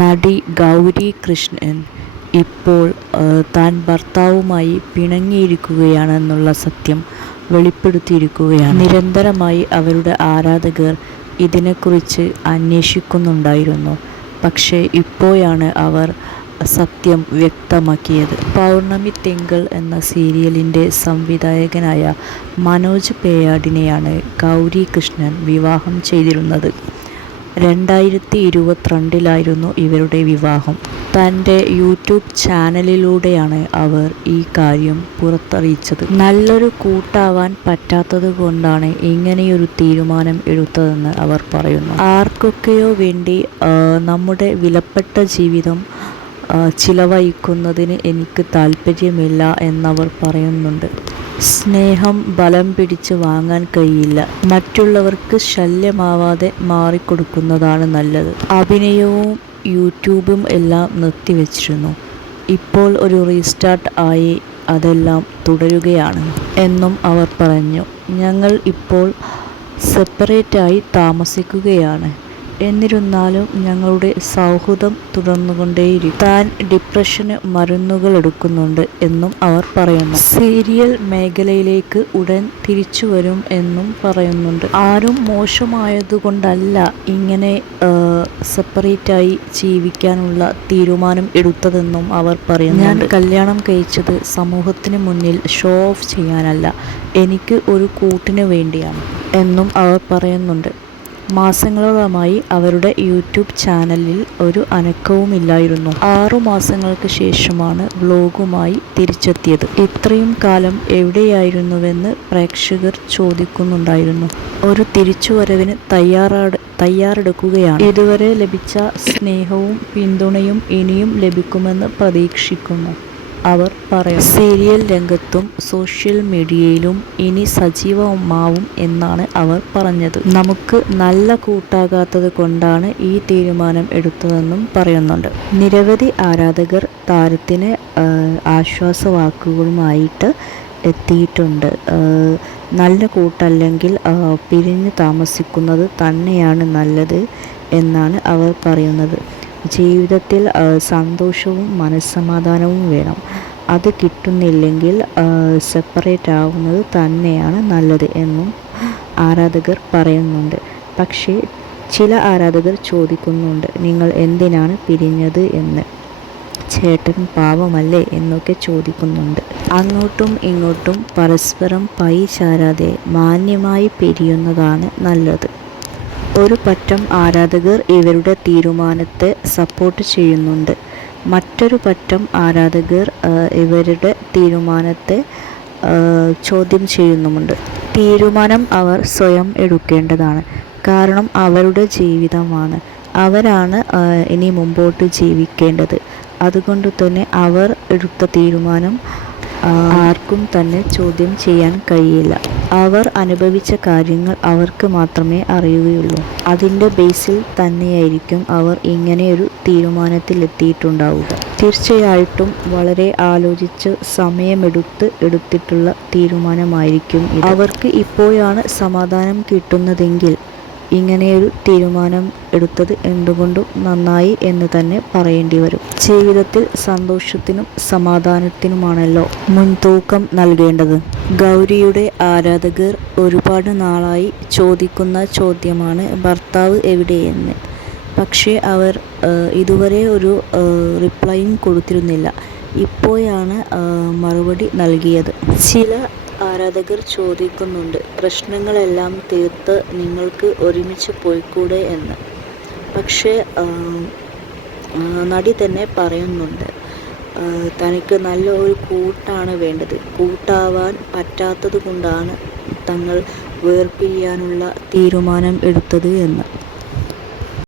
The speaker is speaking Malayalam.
നടി ഗൗരി കൃഷ്ണൻ ഇപ്പോൾ താൻ ഭർത്താവുമായി പിണങ്ങിയിരിക്കുകയാണെന്നുള്ള സത്യം വെളിപ്പെടുത്തിയിരിക്കുകയാണ്. നിരന്തരമായി അവരുടെ ആരാധകർ ഇതിനെക്കുറിച്ച് അന്വേഷിക്കുന്നുണ്ടായിരുന്നു. പക്ഷേ ഇപ്പോഴാണ് അവർ സത്യം വ്യക്തമാക്കിയത്. പൗർണമി തിങ്കൾ എന്ന സീരിയലിൻ്റെ സംവിധായകനായ മനോജ് പേയാടിനെയാണ് ഗൗരി കൃഷ്ണൻ വിവാഹം ചെയ്തിരുന്നത്. 2022 ഇവരുടെ വിവാഹം. തൻ്റെ യൂട്യൂബ് ചാനലിലൂടെയാണ് അവർ ഈ കാര്യം പുറത്തറിയിച്ചത്. നല്ലൊരു കൂട്ടാവാൻ പറ്റാത്തത് കൊണ്ടാണ് ഇങ്ങനെയൊരു തീരുമാനം എടുത്തതെന്ന് അവർ പറയുന്നു. ആർക്കൊക്കെയോ വേണ്ടി നമ്മുടെ വിലപ്പെട്ട ജീവിതം ചിലവഴിക്കുന്നതിന് എനിക്ക് താല്പര്യമില്ല എന്നവർ പറയുന്നുണ്ട്. സ്നേഹം ബലം പിടിച്ച് വാങ്ങാൻ കഴിയില്ല. മറ്റുള്ളവർക്ക് ശല്യമാവാതെ മാറിക്കൊടുക്കുന്നതാണ് നല്ലത്. അഭിനയവും യൂട്യൂബും എല്ലാം നിർത്തിവെച്ചിരുന്നു. ഇപ്പോൾ ഒരു റീസ്റ്റാർട്ട് ആയി അതെല്ലാം തുടരുകയാണ് എന്നും അവർ പറഞ്ഞു. ഞങ്ങൾ ഇപ്പോൾ സെപ്പറേറ്റായി താമസിക്കുകയാണ്. എന്നിരുന്നാലും ഞങ്ങളുടെ സൗഹൃദം തുടർന്നുകൊണ്ടേയിരിക്കും. താൻ ഡിപ്രഷന് മരുന്നുകൾ എടുക്കുന്നുണ്ട് എന്നും അവർ പറയുന്നു. സീരിയൽ മേഖലയിലേക്ക് ഉടൻ തിരിച്ചു വരും എന്നും പറയുന്നുണ്ട്. ആരും മോശമായതുകൊണ്ടല്ല ഇങ്ങനെ സെപ്പറേറ്റായി ജീവിക്കാനുള്ള തീരുമാനം എടുത്തതെന്നും അവർ പറയുന്നു. ഞാൻ കല്യാണം കഴിച്ചത് സമൂഹത്തിന് മുന്നിൽ ഷോ ഓഫ് ചെയ്യാനല്ല, എനിക്ക് ഒരു കൂട്ടിന് വേണ്ടിയാണ് എന്നും അവർ പറയുന്നുണ്ട്. മാസങ്ങളോളമായി അവരുടെ യൂട്യൂബ് ചാനലിൽ ഒരു അനക്കവുമില്ലായിരുന്നു. 6 മാസങ്ങൾക്ക് ശേഷമാണ് വ്ലോഗുമായി തിരിച്ചെത്തിയത്. ഇത്രയും കാലം എവിടെയായിരുന്നുവെന്ന് പ്രേക്ഷകർ ചോദിക്കുന്നുണ്ടായിരുന്നു. ഒരു തിരിച്ചുവരവിന് തയ്യാറെടുക്കുകയാണ്. ഇതുവരെ ലഭിച്ച സ്നേഹവും പിന്തുണയും ഇനിയും ലഭിക്കുമെന്ന് പ്രതീക്ഷിക്കുന്നു അവർ പറയും. സീരിയൽ രംഗത്തും സോഷ്യൽ മീഡിയയിലും ഇനി സജീവമാവും എന്നാണ് അവർ പറഞ്ഞത്. നമുക്ക് നല്ല കൂട്ടാകാത്തത് കൊണ്ടാണ് ഈ തീരുമാനം എടുത്തതെന്നും പറയുന്നുണ്ട്. നിരവധി ആരാധകർ താരത്തിന് ആശ്വാസവാക്കുകളുമായിട്ട് എത്തിയിട്ടുണ്ട്. നല്ല കൂട്ടല്ലെങ്കിൽ പിരിഞ്ഞു താമസിക്കുന്നത് തന്നെയാണ് നല്ലത് എന്നാണ് അവർ പറയുന്നത്. ജീവിതത്തിൽ സന്തോഷവും മനസ്സമാധാനവും വേണം. അത് കിട്ടുന്നില്ലെങ്കിൽ സെപ്പറേറ്റ് ആവുന്നത് തന്നെയാണ് നല്ലത് എന്നും ആരാധകർ പറയുന്നുണ്ട്. പക്ഷേ ചില ആരാധകർ ചോദിക്കുന്നുണ്ട്, നിങ്ങൾ എന്തിനാണ് പിരിഞ്ഞത് എന്ന്, ചേട്ടൻ പാവമല്ലേ എന്നൊക്കെ ചോദിക്കുന്നുണ്ട്. അങ്ങോട്ടും ഇങ്ങോട്ടും പരസ്പരം പൈ ചാരാതെ മാന്യമായി പിരിയുന്നതാണ് നല്ലത്. ഒരു പറ്റം ആരാധകർ ഇവരുടെ തീരുമാനത്തെ സപ്പോർട്ട് ചെയ്യുന്നുണ്ട്. മറ്റൊരു പറ്റം ആരാധകർ ഇവരുടെ തീരുമാനത്തെ ചോദ്യം ചെയ്യുന്നുമുണ്ട്. തീരുമാനം അവർ സ്വയം എടുക്കേണ്ടതാണ്. കാരണം അവരുടെ ജീവിതമാണ്. അവരാണ് ഇനി മുമ്പോട്ട് ജീവിക്കേണ്ടത്. അതുകൊണ്ട് തന്നെ അവർ എടുത്ത തീരുമാനം ആർക്കും തന്നെ ചോദ്യം ചെയ്യാൻ കഴിയില്ല. അവർ അനുഭവിച്ച കാര്യങ്ങൾ അവർക്ക് മാത്രമേ അറിയുകയുള്ളൂ. അതിൻ്റെ ബേസിൽ തന്നെയായിരിക്കും അവർ ഇങ്ങനെയൊരു തീരുമാനത്തിലെത്തിയിട്ടുണ്ടാവുക. തീർച്ചയായിട്ടും വളരെ ആലോചിച്ച് സമയമെടുത്തിട്ടുള്ള തീരുമാനമായിരിക്കും ഇത്. അവർക്ക് ഇപ്പോഴാണ് സമാധാനം കിട്ടുന്നതെങ്കിൽ ഇങ്ങനെയൊരു തീരുമാനം എടുത്തത് എന്തുകൊണ്ടും നന്നായി എന്ന് തന്നെ പറയേണ്ടി വരും. ജീവിതത്തിൽ സന്തോഷത്തിനും സമാധാനത്തിനുമാണല്ലോ മുൻതൂക്കം നൽകേണ്ടത്. ഗൗരിയുടെ ആരാധകർ ഒരുപാട് നാളായി ചോദിക്കുന്ന ചോദ്യമാണ് ഭർത്താവ് എവിടെയെന്ന്. പക്ഷേ അവർ ഇതുവരെ ഒരു റിപ്ലൈയും കൊടുത്തിരുന്നില്ല. ഇപ്പോഴാണ് മറുപടി നൽകിയത്. ചില ആരാധകർ ചോദിക്കുന്നുണ്ട്, പ്രശ്നങ്ങളെല്ലാം തീർത്ത് നിങ്ങൾക്ക് ഒരുമിച്ച് പോയിക്കൂടെ എന്ന്. പക്ഷേ നടി തന്നെ പറയുന്നുണ്ട്, തനിക്ക് നല്ല ഒരു കൂട്ടാണ് വേണ്ടത്. കൂട്ടാവാൻ പറ്റാത്തത് കൊണ്ടാണ് തങ്ങൾ വേർപിരിയാനുള്ള തീരുമാനം എടുത്തത് എന്ന്.